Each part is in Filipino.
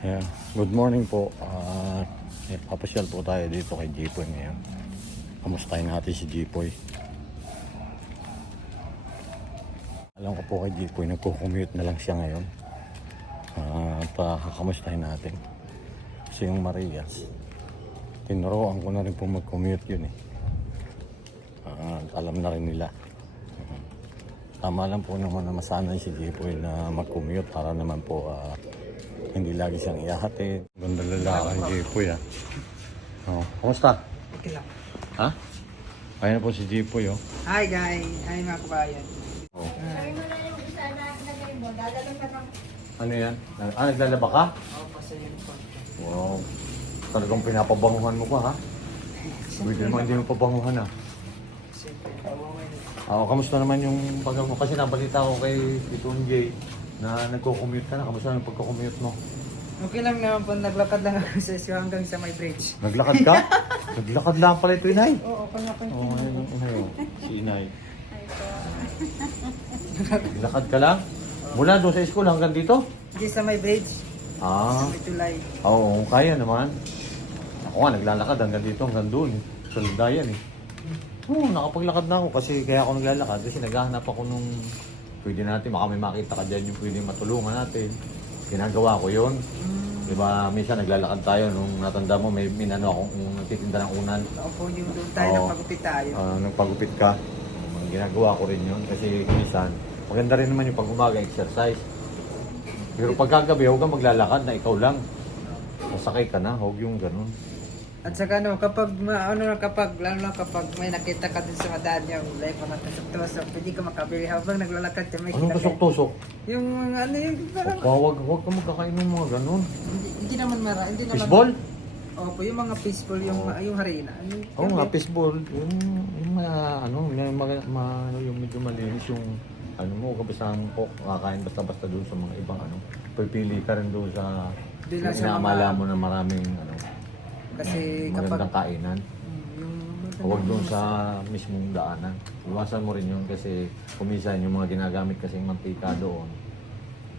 Ayan. Good morning po. Uh, eh, papasyal po tayo dito kay Jipoy ngayon. Kamustahin natin si Jipoy. Alam ko po kay Jipoy, nagko-commute na lang siya ngayon. Uh, at uh, kakamustahin natin. Kasi yung Marias, tinuruan ko na rin po mag-commute yun eh. Ah, alam na rin nila. Ah, tama lang po naman na masanay si Jipoy na mag-commute para naman po ah, hindi lagi siyang iyahatid. Ganda lalaki ang Jipoy ah. Oh, kumusta? Okay lang. Ha? Kaya na po si Jipoy oh. Hi guys! Hi mga kabayan. oh. Sabi mo na yung isa na nagay mo, dadalo ka ng Ano yan? Ah, naglalaba ka? Ako pa sa yun po. Wow. Talagang pinapabanguhan mo pa ha? Pwede naman hindi mo pabanguhan ah. Siyempre, kawawa yun. Oh, kamusta naman yung pag mo? Kasi nabalita ko kay Itong Jay na nagko-commute ka na. Kamusta yung pagko-commute mo? Okay lang naman po, naglakad lang ako sa isyo hanggang sa may bridge. Naglakad ka? Naglakad lang pala ito, Inay. Oo, okay na po. Oo, oh, ayun, Inay. oh. Si Inay. Naglakad ka lang? Mula doon sa school hanggang dito? Hindi sa may bridge. Ah, Sa may tulay. oo, kaya naman. Ako nga, naglalakad hanggang dito, hanggang doon. Sa Lundayan eh. Oo, nakapaglakad na ako kasi kaya ako naglalakad kasi naghahanap ako nung pwede natin, baka may makita ka dyan yung pwede matulungan natin. Ginagawa ko yon. Di ba, minsan naglalakad tayo nung natanda mo, may minano akong um, nagtitinda ng unan. Ako po yung doon tayo Oo. nagpagupit tayo. Ah, nagpagupit ka. Um, ginagawa ko rin yun kasi minsan, maganda rin naman yung pag umaga exercise. Pero pagkagabi, huwag kang maglalakad na ikaw lang. Masakay ka na, huwag yung ganun. At saka ano, kapag, ano, kapag, lalo na kapag may nakita ka dun sa madaan yung like mga tusok-tusok, pwede ka makabili habang naglalakad ka may Anong tusok-tusok? Yung ano yung parang, Huwag, huwag ka magkakain ng mga ganun. hindi, hindi naman mara, hindi naman. Fishball? Opo, yung mga fishball, yung, Oo. yung harina. Yung, Oo nga, fishball. Yung, yung mga, ano, yung, mga, mga, ano, yung medyo malinis yung, ano mo, kabasang po, kakain basta-basta doon sa mga ibang, ano, pipili ka rin doon sa, Doon sa mga- mo na maraming, ano, Kasi kapag, magandang kainan. Mm, yung, Huwag doon sa mismong daanan. Iwasan mo rin yun kasi kumisan yung mga ginagamit kasing mantika doon,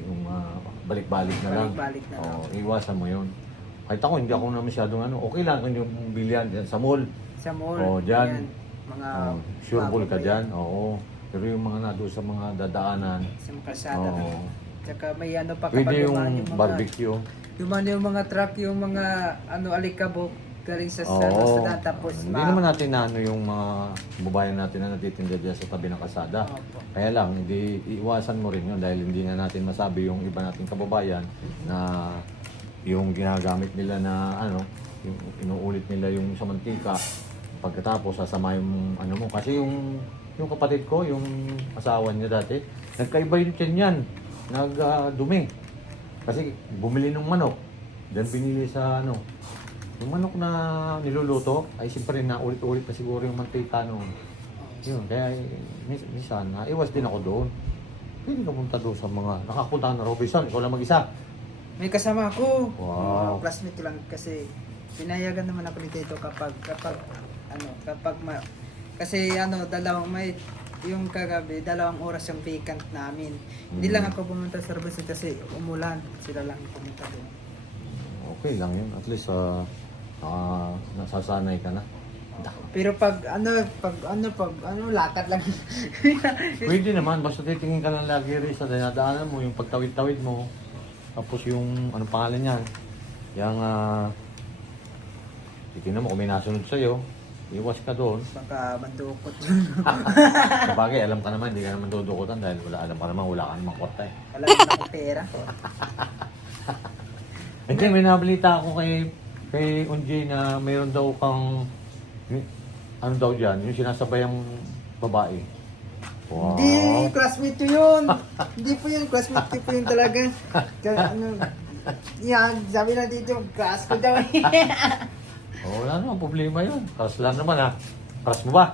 yung ah, balik-balik na lang. Balik-balik na lang. Oo, iwasan mo yun. Kahit ako, hindi ako na masyadong ano, okay lang kung yung bilihan dyan sa mall. sa mall, Oo, dyan. yan, mga Oh, sure ball ka dyan, oo. Pero yung mga na doon sa mga dadaanan, Sa mga kalsada. oo. Tsaka may ano pa Pwede yung dumaan mga, barbecue. Yung yung mga truck, yung mga ano alikabok galing sa sa Oo. sa tapos Hindi ma- naman natin na ano yung mga babayan natin na natitinda dyan sa tabi ng kalsada. Opo. Kaya lang, hindi iwasan mo rin yun dahil hindi na natin masabi yung iba nating kababayan na yung ginagamit nila na ano, yung inuulit nila yung sa mantika pagkatapos sasama yung ano mo. Kasi yung yung kapatid ko, yung asawa niya dati, nagkaiba yung tiyan yan. Nagdumi. Kasi bumili ng manok. Then binili sa ano, yung manok na niluluto, ay siyempre na ulit-ulit na siguro yung mantika noon. Yun, kaya eh, mis- minsan, naiwas din ako doon. Pwede ka punta doon sa mga, nakapunta ka na Robinson, ikaw lang mag-isa. May kasama ako. Wow. Mga classmate ko lang kasi pinayagan naman ako ni Tito kapag kapag ano, kapag ma, kasi ano, dalawang may yung kagabi, dalawang oras yung vacant namin. Hindi Mm. lang ako pumunta sa Robinson kasi umulan. Sila lang pumunta doon. Okay lang yun, at least ah, ah, nasasanay ka na. Pero pag ano, pag ano, pag ano, lakad lang. Pwede naman, basta titingin ka lang lagi rin sa dinadaanan mo, yung pagtawid-tawid mo. Tapos yung, ano pangalan niyan? Yung, ah, titingnan mo kung may nasunod sa'yo, iwas ka doon. Baka mandukot. Sabagay, alam ka naman, hindi ka naman dudukutan dahil wala, alam ka naman, wala ka namang kwarta eh. Alam mo na akong pera. Hindi, may nabalita ako kay kay Unji na mayroon daw kang ano daw diyan, yung sinasabay ang babae. Wow. Hindi, classmate ko yun. Hindi po yun, classmate ko po yun talaga. Kaya ano, yan, sabi na dito, class ko daw. Oh, wala naman problema 'yun. Crush lang naman ha. Crush mo ba?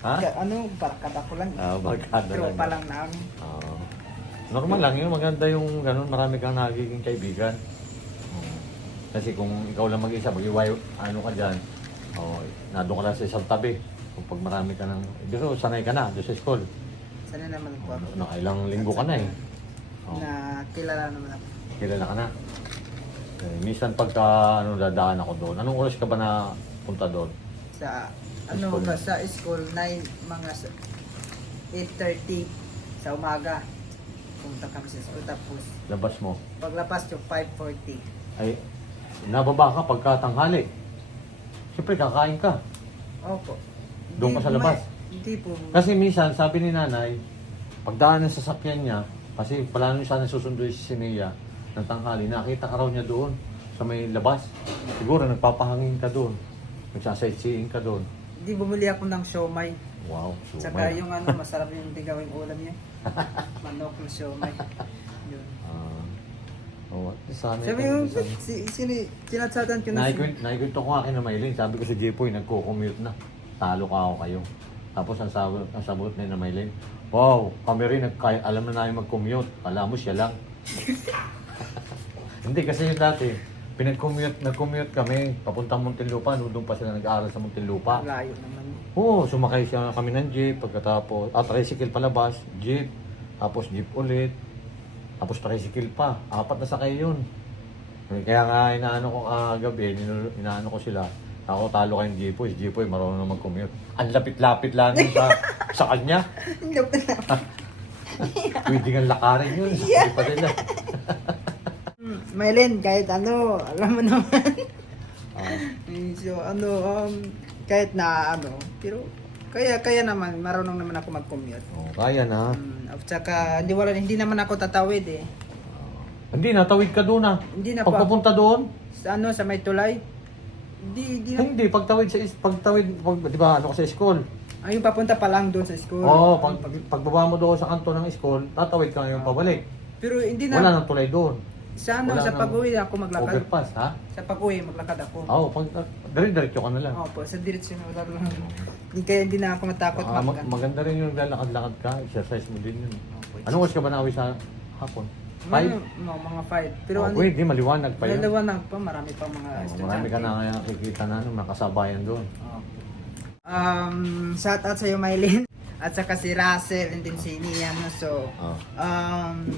Ha? Kaya ano, barkada ko lang. Ah, barkada lang. Tropa lang namin. Oo. normal lang 'yun, maganda yung ganun, marami kang nagiging kaibigan. Oo. Kasi kung ikaw lang mag-isa, mag-iway, ano ka diyan, oh, nandun ka lang sa isang tabi. Kung pag marami ka ng, pero sanay ka na doon sa school. Sana naman po ako. Na ilang linggo ka na eh. Oh, Na kilala naman ako. kilala ka na. Eh, minsan pagka ano, dadaan ako doon, anong oras ka ba na punta doon? Sa ano School. ba sa school 9 mga sa- 8:30 sa umaga. Punta kami sa school tapos Labas mo. paglabas yung 5:40. Ay, nababa ka pagka tanghali. Siyempre, kakain ka. Opo. Doon ka sa labas? may- Hindi po. Kasi minsan, sabi ni nanay, pagdaan ng sasakyan niya, kasi pala nung sana susundo si Sinea ng tanghali, nakita ka raw niya doon sa may labas. Siguro nagpapahangin ka doon. Nagsasightseeing ka doon. Hindi bumili ako ng siomay. Wow, Tsaka sumay. yung ano, masarap yung tigawing ulam niya. Manok na siomay. Yun. Ah, oh, sana Sabi yung, si, sini, sinatsatan ko na si... Naikwento naikwento ko nga kay na Maylin, sabi ko si Jepoy, nagko-commute na. Talo ka ako kayo. Tapos ang sagot, ang sagot ni na Maylin, Wow, kami rin, nagkaya, alam na namin mag-commute. Alam mo, siya lang. Hindi, kasi yung dati, pinag-commute, nag-commute kami, papuntang Muntinlupa, no, doon pa sila nag-aaral sa Muntinlupa. Layo naman. Oo, sumakay siya kami ng jeep, pagkatapos, ah, tricycle palabas, jeep, tapos jeep ulit, tapos tricycle pa, apat na sakay yun. Eh, Kaya nga, inaano ko kagabi, uh, inaano ko sila, ako talo kayong jeepoy, si jeepoy marunong na mag-commute. Ang lapit-lapit lang yun sa, sa kanya. Na. Pwede nga lakarin yun. Hindi pa nila. Maylin, kahit ano, alam mo naman. Ah, Eh, so ano, um, kahit na ano, pero kaya kaya naman, marunong naman ako mag-commute. oh, kaya na. Hmm, at saka, hindi, wala, hindi naman ako tatawid eh. Hindi, natawid ka doon ah. Hindi na. Pagpapunta doon, Sa ano, sa may tulay. Hindi, hindi na. hindi, pagtawid sa, is- pagtawid, pag, di ba, ano ko sa school. Ayun, papunta pa lang doon sa school. Oo, pag, pagbaba mo doon sa kanto ng school, tatawid ka ngayon pabalik. Pero hindi na. Wala nang tulay doon. Sa ano, wala sa nang pag-uwi ako maglakad. Overpass, ha? Sa pag-uwi, maglakad ako. Oo, pag dire-diretso ka na lang. Opo, sa diretsyon wala lang. Hindi kaya hindi na ako matakot Ah, mag- mag maganda rin yung lalakad-lakad ka, exercise mo din yun. Opo. Anong oras ka ba nauwi sa hapon? Mga, Five? no, mga five. Pero oh, ano, pwede, maliwanag pa yun. Lalawanag pa, marami pa mga Oh, estudyante. marami ka na kaya nakikita na ano, nakasabayan doon. Um, shout out sa iyo, Mylene. At saka si Russell and din si Nian. no? So, Oh. um,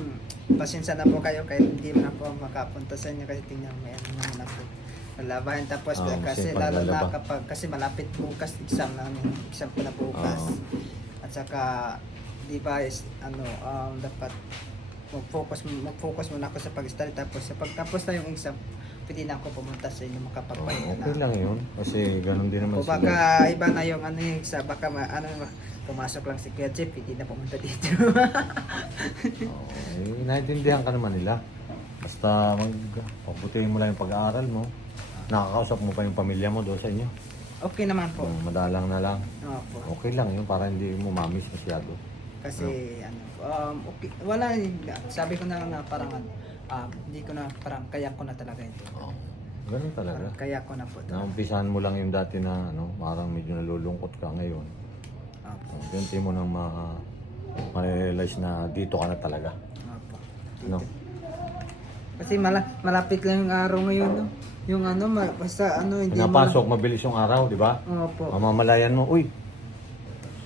pasensya na po kayo kahit hindi na po makapunta sa inyo kasi tingnan mo yan naman ako. Lalabahin tapos Oo, kasi kasi lalo na kapag kasi malapit bukas exam namin exam ko na bukas Oo. at saka di ba is ano um, dapat mag-focus mag-focus muna ako sa pag-study tapos sa pagtapos na yung exam pwede na ako pumunta sa inyo Oh, makapagpahinga okay na lang yun. Kasi ganun din naman o baka iba na yung ano yung sa baka ma, ano pumasok lang si Kuya Jeff hindi na pumunta dito Oo, eh, naintindihan ka naman nila. Basta mag, pabutihin mo lang yung pag-aaral mo. Nakakausap mo pa yung pamilya mo doon sa inyo. okay naman po Kung madalang na lang. Opo. Okay lang yun para hindi mo mamis masyado. Kasi ano, um, okay, wala, sabi ko na na parang ano, um, hindi ko na, parang kaya ko na talaga ito. Oo. Ganun talaga. Parang kaya ko na po ito. Naumpisahan mo lang yung dati na ano, parang medyo nalulungkot ka ngayon. Opo. Uh, Ganti mo nang ma ma-realize na dito ka na talaga. Opo. No? Kasi mala, malapit lang yung araw ngayon, no? Yung ano, ma, basta ano, hindi Pinapasok, mabilis yung araw, di ba? mo... Opo. Mamamalayan mo, uy,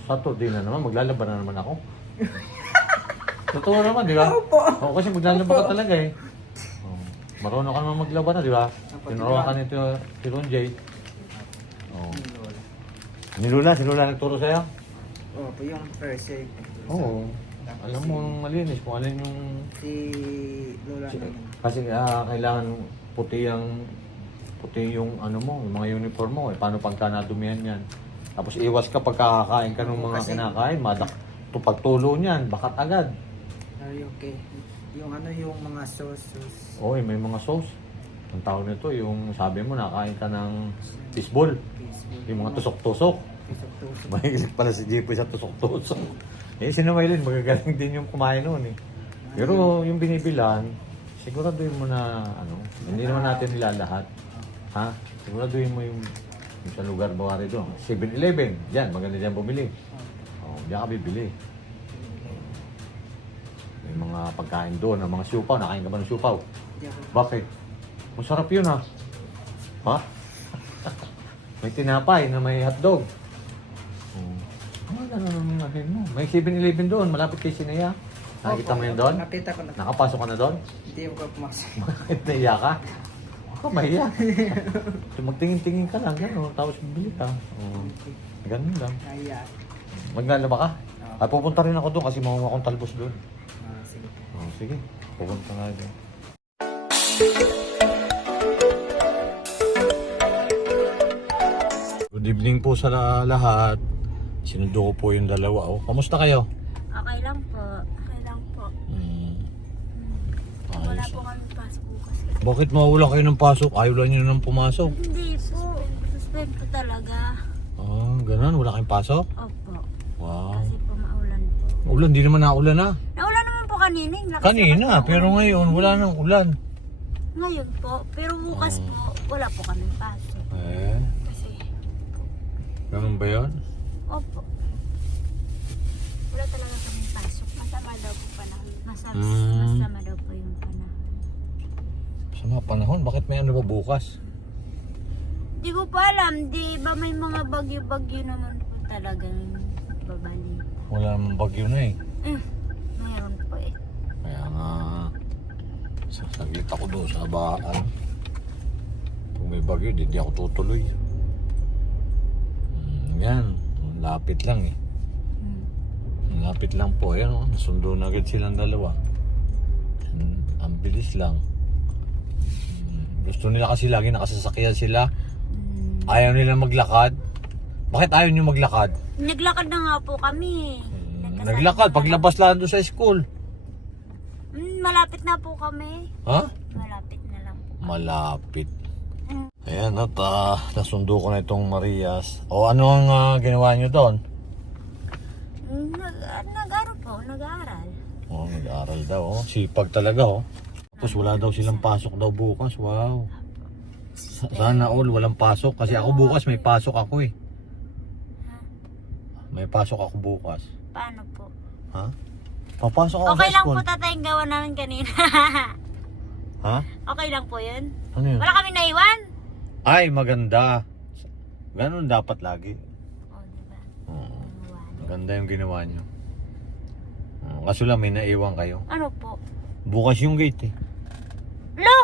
Saturday na naman, maglalaba na naman ako. Totoo naman, di ba? Opo. Oo, kasi maglalaba ka talaga eh. Oh, marunong ka naman maglaba na, di ba? Tinuruan ka nito si Ron Jay. Oh. Ni Lula, si Lula nagturo sa'yo? Opo, yung first year. Oo. Alam mo malinis kung alin yung... Si Lola si- naman. Kasi ah, kailangan puti ang puti yung ano mo, yung mga uniform mo. Eh. Paano pagka nadumihan yan? Tapos iwas ka pagkakakain ka ng mga Kasi- kinakain, madak pagtulo niyan, bakat agad. Okay? Yung ano, yung mga sauce, sauce. Oy, may mga sauce. Ang tawag nito, yung sabi mo, nakain ka ng fishball. Yung mga tusok-tusok. Tusok-tusok. Mahilig pala si Jepoy sa tusok-tusok. Eh, si Noelin, magagaling din yung kumain noon eh. Pero yung binibilan, siguraduhin mo na, ano, hindi naman natin nilalahat. Ha? Siguraduhin mo yung, yung sa lugar bawari doon. 7-Eleven, dyan, maganda dyan bumili. Oh, diyan ka bibili. Mga pagkain doon, ang mga siupaw. Nakain ka ba ng siupaw? Hindi ako Bakit? Masarap yun ha. Ha? may tinapay na may hotdog. Oh. Ano na naman natin mo? May 7-Eleven doon, malapit kay Sinea. Nakikita mo yun doon? Nakita ko na. Nakapasok ka na doon? Hindi ako pumasok. Bakit naiya ka? ka, mahiya. so, magtingin-tingin ka lang, gano'n, tapos bibili ka. Oh, ganun lang. Kaya. Maglalaba ka? Ay, pupunta rin ako doon kasi mamuha akong talbos doon. Ah, sige. Oh, sige, pupunta nga doon. Good evening po sa la- lahat. Sinundo ko po yung dalawa. Oh. Kamusta kayo? Okay lang po. Okay lang po. Hmm. Wala Ayos. po kami pasok bukas. Bakit mawalan kayo ng pasok? Ayaw lang nyo nang pumasok. Hindi po. Suspend po talaga. Ah, ganun. Wala kayong pasok? Opo. Wow. Kasi po maulan po. Ulan, di naman naulan na. Naman po kanina. yung lakas Kanina, po. pero ngayon wala nang ulan. Ngayon po. Pero bukas Oh. po, wala po kami pasok. Eh, Kasi, ganun ba yun? opo. Wala talaga kami pasok. Masama daw po panahon. Masama, Mm. masama daw po yung panahon. Sa mga panahon, bakit may ano ba bukas? Di ko pa alam. Di ba may mga bagyo-bagyo naman po talagang babalik. Wala namang bagyo na eh. Eh. Sa- saglit ako doon sa bahaan. Kung may bagyo, di, di ako tutuloy. Mm, yan, lapit lang eh. Hmm. Lapit lang po. Ayan o, nasundo na agad silang dalawa. Mm, ang bilis lang. Mm, gusto nila kasi lagi nakasasakyan sila. Hmm. Ayaw nila maglakad. Bakit ayaw nyo maglakad? Naglakad na nga po kami. Mm, Nagkasama naglakad, na paglabas lang doon sa school. Malapit na po kami. Ha? Malapit na lang po. Malapit. Mm. Ayan at ah, nasundo ko na itong Marias. O ano ang ah, ginawa nyo doon? Mm, Nag, nag-aaral po, nag-aaral. Oh, nag-aaral daw. Oh. Sipag talaga oh. Tapos wala daw silang pasok daw bukas. Wow. Sa- Sana all walang pasok. Kasi ako bukas may pasok ako eh. May pasok ako bukas. Paano po? Ha? Papasok ako Okay sa lang school. po tatay yung gawa namin kanina. Ha? okay lang po yun. Ano yun? Wala kami naiwan. Ay, maganda. Ganun dapat lagi. O, diba? Oo. Maganda yung ginawa nyo. Oo, Kaso lang may naiwan kayo. Ano po? Bukas yung gate eh. Lo!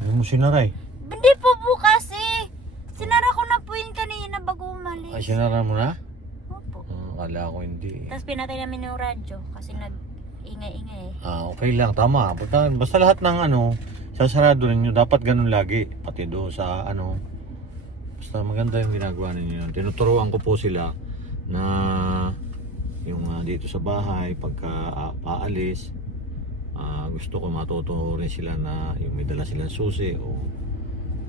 Hindi mo sinaray. Hindi po bukas eh. Sinara ko na po yun kanina bago umalis. Ay, sinara mo na? Opo. Hmm, kala ko hindi. eh. Tapos pinatay namin yung radyo kasi nag-ingay-ingay eh. Ah, okay lang. Tama. Basta, basta lahat ng ano, sasarado ninyo. Dapat ganun lagi. Pati doon sa ano. Basta maganda yung ginagawa ninyo. Tinuturuan ko po sila na yung ah, dito sa bahay, pagka ah, paalis, ah, gusto ko matuto rin sila na yung may dala silang susi o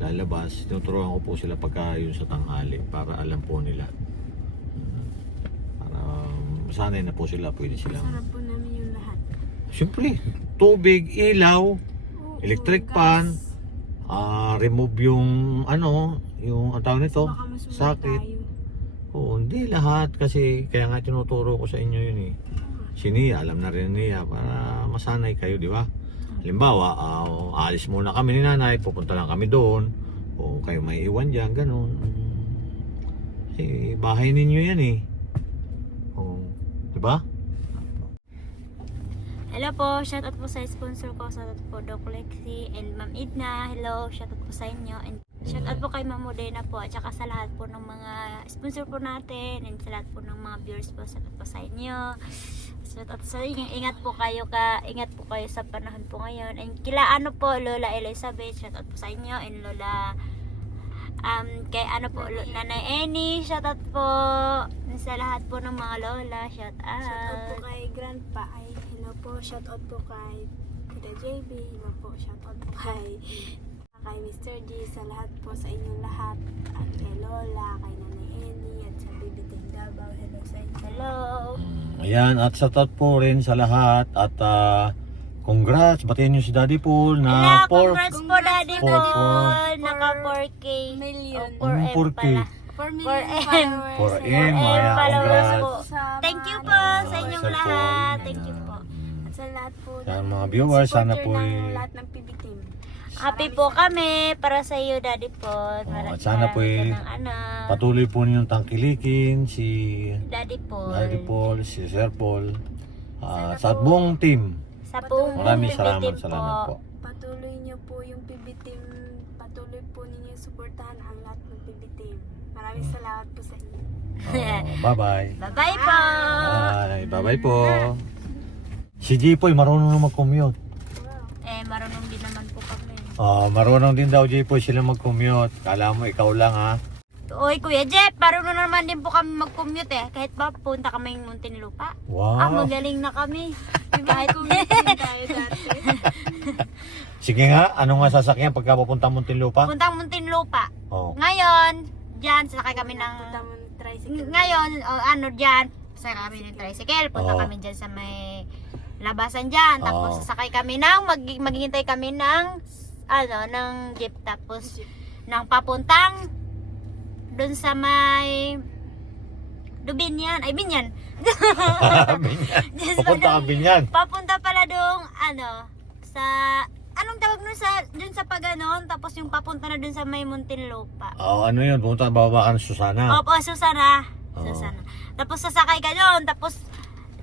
lalabas. Tinuturuan ko po sila pagka yun sa tanghali para alam po nila. Mm. Para um, sanay na po sila, pwede silang Sarap po. Siyempre, tubig, ilaw, electric pan, ah remove yung ano, yung ang tawag nito, sakit. Oo, hindi lahat kasi kaya nga tinuturo ko sa inyo yun eh. Si Nia, alam na rin niya para masanay kayo, di ba? Halimbawa, ah, alis muna kami ni nanay, pupunta lang kami doon, o kayo may iwan dyan, ganun. Kasi bahay ninyo yan eh. Oo, di ba? Hello po, shoutout po sa sponsor ko, shoutout po Doc Lexi and Ma'am Idna. Hello, shoutout po sa inyo and shoutout po kay Ma'am Modena po at saka sa lahat po ng mga sponsor po natin and sa lahat po ng mga viewers po, shoutout po sa inyo. Shoutout sa inyo, ingat po kayo ka, ingat po kayo sa panahon po ngayon. And kila ano po, Lola Elizabeth, shoutout po sa inyo and Lola um, kay ano po, Lo- Nanay Eni, shoutout po sa lahat po ng mga lola, shoutout. Shoutout po kay Grandpa. Ay, po. Shoutout po kay Kuya JB. Hello po. Shoutout po kay kay Mr. D. Sa lahat po sa inyong lahat. At kay Lola, kay Nanay Eni, at sa Bibi Davao. Hello sa inyo. Hello. Mm, Ayan, at sa tot po rin sa lahat at ah, congrats, batiin nyo si Daddy Paul na Hello, 4 congrats po Daddy Four, Paul. four. Naka 4K. Million. O, 4M Anong 4K? pala. 4 4M. million followers. 4M, M Maya, followers congrats. po. Sa Thank you po sa inyong Paul. lahat. Thank you po. Sa lahat po Sa ng mga viewers, sana supporter po ng ay- lahat ng PB team. Happy po kami para sa iyo Daddy Paul. Oh, at sana po eh, ano. Patuloy po ninyong tangkilikin si Daddy Paul. Daddy Paul, si Sir Paul, ah, Sana sa po. buong team. Sa buong Maraming salamat, salamat po. Patuloy niyo po yung PB team. Patuloy po ninyo suportahan ang lahat ng PB team. Maraming salamat po sa inyo. Oh, bye-bye. Bye-bye po! Bye. Bye-bye po. Si Jipoy, marunong na mag-commute. Eh, marunong din naman po kami. Oh, marunong din daw Jipoy sila mag-commute. Kala mo ikaw lang ha. Oy, Kuya Jeff, marunong naman din po kami mag-commute eh. Kahit pa punta kami ng Muntinlupa. Ah, Wow. magaling na kami. Kahit kumitin tayo dati. Sige nga, ano nga sasakyan pagka pupunta Muntinlupa? puntang Muntinlupa. Oh. Ngayon, diyan sasakay kami ng Punta ng tricycle. ngayon, o ano diyan, sasakay kami ng tricycle. Punta Oo. kami diyan sa may labasan diyan. Tapos Oo. sasakay kami ng mag, maghihintay kami ng ano, ng jeep tapos ng papuntang doon sa may Dubinyan, ay Binyan. Binyan. Diyos Pupunta ka Binyan. Papunta pala doon, ano, sa, anong tawag nun sa, dun sa paganon, tapos yung papunta na dun sa may Muntinlupa. Oh, ano yun? Pupunta bababa ka ng Susana. Opo, Susana. Oo. Susana. Tapos sasakay ka doon, tapos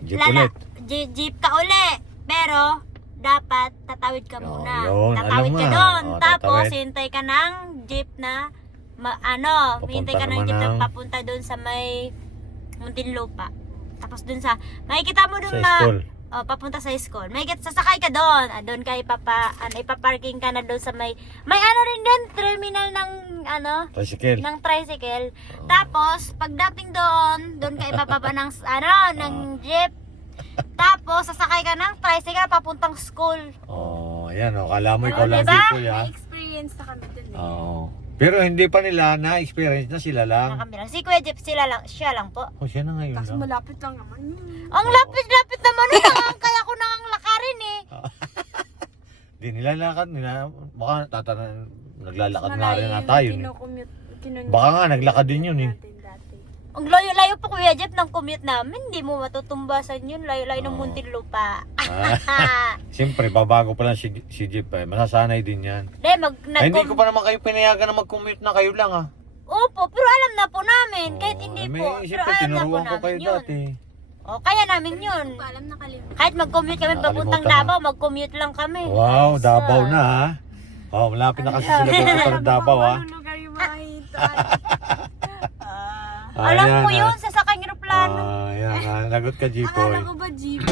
Jeep lala- ulit. Je- jeep ka uli. Pero, dapat tatawid ka muna. yun, tatawid ka doon. Oo, tapos, tatawid. hintay ka ng jeep na, ma- ano, Papunta hintay ka ng jeep na ng- papunta doon sa may Muntinlupa. Tapos doon sa, makikita mo doon na, school. Oh, papunta sa school. May get sasakay ka doon. Ah, doon ka ipapa ano, ipaparking ka na doon sa may may ano rin doon, terminal ng ano, Tricycle. ng tricycle. Tapos pagdating doon, doon ka ipapaba ng ano, ng jeep. Tapos sasakay ka ng tricycle papuntang school. Oh, ayan oh. Kala mo ikaw Oh, lang diba? Jipoy ha. May experience na kami dun eh. Oo. Pero hindi pa nila na-experience na sila lang. Nakakami lang. Si Kuya Jeep sila lang, siya lang po. Oh, siya na ngayon Kaso lang. malapit lang naman yun. Ang lapit-lapit naman nun. kaya ko nang lakarin eh. Di nila lakad nila. Baka tatanan, naglalakad nga Malayo rin yung na tayo. eh. kinocommute- kinun- Baka nga, naglakad din yun eh. natin. Ang layo-layo po Kuya Jeep ng commute namin. Hindi mo matutumbasan yun. Layo-layo ng Oo. Muntinlupa. Ah, Siyempre, babago pa lang si, si Jeep eh. Masasanay din yan. De, mag, Ay, hindi nag- ko pa naman kayo pinayagan na mag-commute na kayo lang ah. Opo, pero alam na po namin. Kahit hindi eh, may po. isip Pero ko, alam na po tinuruan ko namin kayo yun. dati. O, kaya namin yun. Hindi ko alam nakalimutan. Kahit mag-commute kami papuntang Nakalimutan Davao, mag-commute lang kami. Wow, Davao na ha. Oh, malapit na kasi sila pupunta ng Davao ha. Ano lugar yung mga hito? Ah. Alam Ayan, ko ah. yun, sa sakang aeroplano. Ah, yan, ah, lagot ka, Akala Jipoy. ko ba jeep?